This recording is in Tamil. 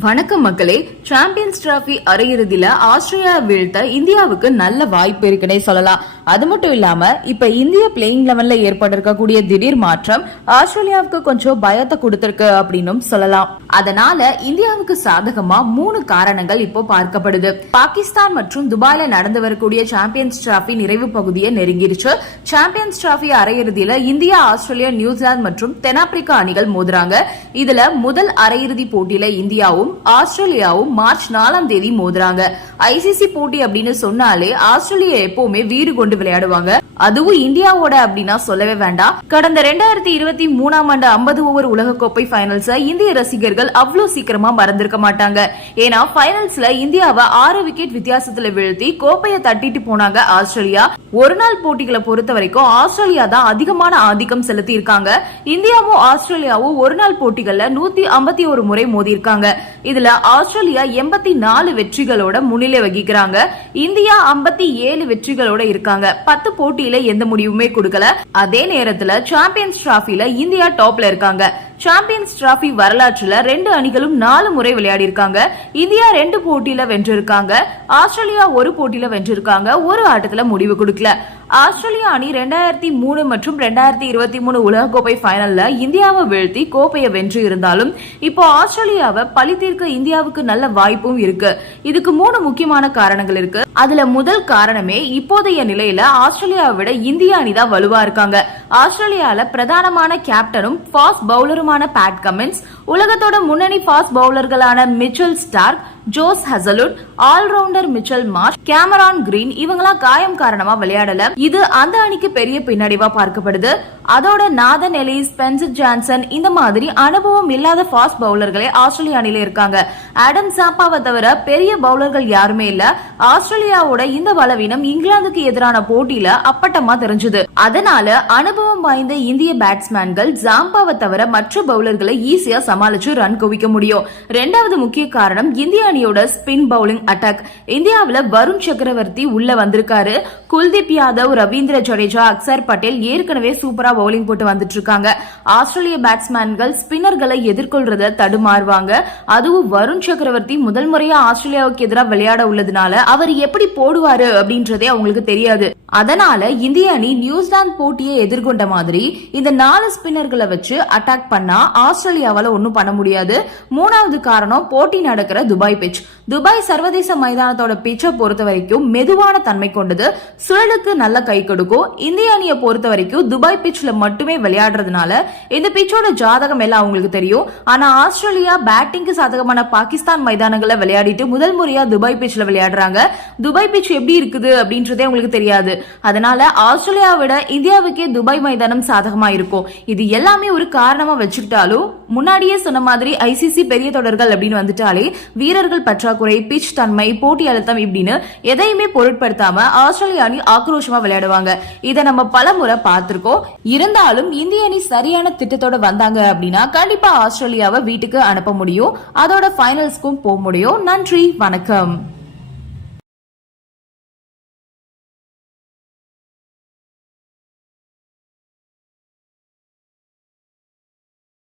வணக்கம் மக்களே. சாம்பியன்ஸ் டிராபி அரையிறுதியில ஆஸ்திரேலியா வீழ்த்த இந்தியாவுக்கு நல்ல வாய்ப்பு இருக்குன்னே சொல்லலாம். அது மட்டும் இல்லாம இப்ப இந்திய பிளேயிங் லெவன்ல ஏற்பட்டிருக்கக்கூடிய திடீர் மாற்றம் ஆஸ்திரேலியாவுக்கு கொஞ்சம் பயத்தை கொடுத்திருக்கு அப்படின்னு சொல்லலாம். அதனால இந்தியாவுக்கு சாதகமா மூணு காரணங்கள் இப்போ பார்க்கப்படுது. பாகிஸ்தான் மற்றும் துபாயில நடந்து வரக்கூடிய சாம்பியன்ஸ் டிராபி நிறைவு பகுதியை நெருங்கிருச்சு. சாம்பியன்ஸ் டிராபி அரையிறுதியில இந்தியா ஆஸ்திரேலியா நியூசிலாந்து மற்றும் தென்னாப்பிரிக்கா அணிகள் மோதுறாங்க. இதுல முதல் அரையிறுதி போட்டியில இந்தியாவும் ஆஸ்திரேலியாவும் மார்ச் நாலாம் தேதி மோதுறாங்க. ஐசிசி போட்டி அப்படின்னு சொன்னாலே ஆஸ்திரேலியா எப்பவுமே வீடு கொண்டு கொண்டு விளையாடுவாங்க. அதுவும் இந்தியாவோட அப்படின்னா சொல்லவே வேண்டாம். கடந்த ரெண்டாயிரத்தி இருபத்தி மூணாம் ஆண்டு ஐம்பது ஓவர் உலகக்கோப்பை ஃபைனல்ஸ் இந்திய ரசிகர்கள் அவ்வளவு சீக்கிரமா மறந்திருக்க மாட்டாங்க. ஏன்னா ஃபைனல்ஸ்ல இந்தியாவை ஆறு விக்கெட் வித்தியாசத்துல வீழ்த்தி கோப்பையை தட்டிட்டு போனாங்க ஆஸ்திரேலியா. ஒரு நாள் போட்டிகளை பொறுத்த வரைக்கும் ஆஸ்திரேலியா தான் அதிகமான ஆதிக்கம் செலுத்தி இருக்காங்க இந்தியாவும் ஆஸ்திரேலியாவும் ஒரு நாள் போட்டிகள்ல நூத்தி ஐம்பத்தி ஒரு முறை மோதி இருக்காங்க இதுல ஆஸ்திரேலியா எண்பத்தி நாலு வெற்றிகளோட முன்னிலை வகிக்கிறாங்க. இந்தியா ஐம்பத்தி ஏழு வெற்றிகளோட இருக்காங்க. பத்து போட்டியில எந்த முடிவுமே கொடுக்கல. அதே நேரத்துல சாம்பியன்ஸ் டிராஃபில இந்தியா டாப்ல இருக்காங்க. சாம்பியன்ஸ் டிராபி வரலாற்றுல ரெண்டு அணிகளும் நாலு முறை விளையாடி இருக்காங்க இந்தியா ரெண்டு போட்டியில வென்றிருக்காங்க. ஆஸ்திரேலியா ஒரு போட்டியில வென்றிருக்காங்க. ஒரு ஆட்டத்துல முடிவு கொடுக்கல. ஆஸ்திரேலியா அணி ரெண்டாயிரத்தி மூணு மற்றும் ரெண்டாயிரத்தி இருபத்தி மூணு உலகக்கோப்பை ஃபைனல்ல இந்தியாவை வீழ்த்தி கோப்பையை வென்று இருந்தாலும் இப்போ ஆஸ்திரேலியாவை பழி தீர்க்க இந்தியாவுக்கு நல்ல வாய்ப்பும் இருக்கு. இதுக்கு மூணு முக்கியமான காரணங்கள் இருக்கு. அதுல முதல் காரணமே இப்போதைய நிலையில ஆஸ்திரேலியாவை விட இந்திய அணி தான் வலுவா இருக்காங்க. ஆஸ்திரேலியால பிரதானமான கேப்டனும் ஃபாஸ்ட் பவுலருமான பேட் கமின்ஸ் உலகத்தோட முன்னணி fast பவுலர்களான Mitchell Starc Josh Hazlewood allrounder Mitchell Marsh Cameron Green இவங்களாம் காயம் காரணமா விளையாடல. இது அந்த அணிக்கு பெரிய பின்னடைவா பார்க்கப்படுது. அதோட நாதன் எலிஸ் ஸ்பென்சர் ஜான்சன் இந்த மாதிரி அனுபவம் இல்லாத ஃபாஸ்ட் பவுலர்களே ஆஸ்திரேலிய அணியில இருக்காங்க. ஆடம் சாப்பாவை தவிர பெரிய பவுலர்கள் யாருமே இல்ல. ஆஸ்திரேலியாவோட இந்த பலவீனம் இங்கிலாந்துக்கு எதிரான போட்டியில அப்பட்டமா தெரிஞ்சது. அதனால அனுபவம் வாய்ந்த இந்திய பேட்ஸ்மேன்கள் ஜாம்பாவை தவிர மற்ற பவுலர்களை ஈஸியா சமாளிச்சு ரன் குவிக்க முடியும். ரெண்டாவது முக்கிய காரணம் இந்திய அணியோட ஸ்பின் பவுலிங் அட்டாக் இந்தியாவுல வருண் சக்கரவர்த்தி உள்ள வந்திருக்காரு. குல்தீப் யாதவ் ரவீந்திர ஜடேஜா அக்சர் பட்டேல் ஏற்கனவே சூப்பரா பவுலிங் போட்டு வந்துட்டு இருக்காங்க ஆஸ்திரேலிய பேட்ஸ்மேன்கள் ஸ்பின்னர்களை எதிர்கொள்றத தடுமாறுவாங்க. அதுவும் வருண் சக்கரவர்த்தி முதல் முறையா ஆஸ்திரேலியாவுக்கு எதிராக விளையாட உள்ளதுனால அவர் எப்படி போடுவாரு அப்படின்றதே அவங்களுக்கு தெரியாது. அதனால இந்திய அணி நியூசிலாந்து போட்டியை எதிர்கொண்ட மாதிரி இந்த நாலு ஸ்பின்னர்களை வச்சு அட்டாக் பண்ணா ஆஸ்திரேலியாவால ஒன்னும் பண்ண முடியாது. மூணாவது காரணம் போட்டி நடக்கிற துபாய் பிச் துபாய் சர்வதேச மைதானத்தோட பிச்சை பொறுத்த வரைக்கும் மெதுவான தன்மை கொண்டது. சுழலுக்கு நல்ல கை கொடுக்கும். இந்திய அணியை பொறுத்த வரைக்கும் துபாய் பிச்சில் மட்டுமே விளையாடுறதுனால இந்த பிச்சோட ஜாதகம் எல்லாம் அவங்களுக்கு தெரியும். ஆனா ஆஸ்திரேலியா பேட்டிங்க்கு சாதகமான பாகிஸ்தான் மைதானங்களை விளையாடிட்டு முதல் முறையா துபாய் பிச்சில் விளையாடுறாங்க. துபாய் பிச் எப்படி இருக்குது அப்படின்றதே உங்களுக்கு தெரியாது. அதனால ஆஸ்திரேலியா விட இந்தியாவுக்கே துபாய் மைதானம் சாதகமா இருக்கும் இது எல்லாமே ஒரு காரணமா வச்சுக்கிட்டாலும் முன்னாடியே சொன்ன மாதிரி ஐசிசி பெரிய தொடர்கள் அப்படின்னு வந்துட்டாலே வீரர்கள் பற்றாக்குறை பிச் தன்மை போட்டி அழுத்தம் இப்படின்னு எதையுமே பொருட்படுத்தாம ஆஸ்திரேலிய அணி ஆக்ரோஷமா விளையாடுவாங்க. இதை நம்ம பல முறை பார்த்திருக்கோம். இருந்தாலும் இந்திய அணி சரியான திட்டத்தோட வந்தாங்க அப்படின்னா கண்டிப்பா ஆஸ்திரேலியாவை வீட்டுக்கு அனுப்ப முடியும். அதோட ஃபைனல்ஸ்க்கும் போக முடியும். நன்றி வணக்கம்.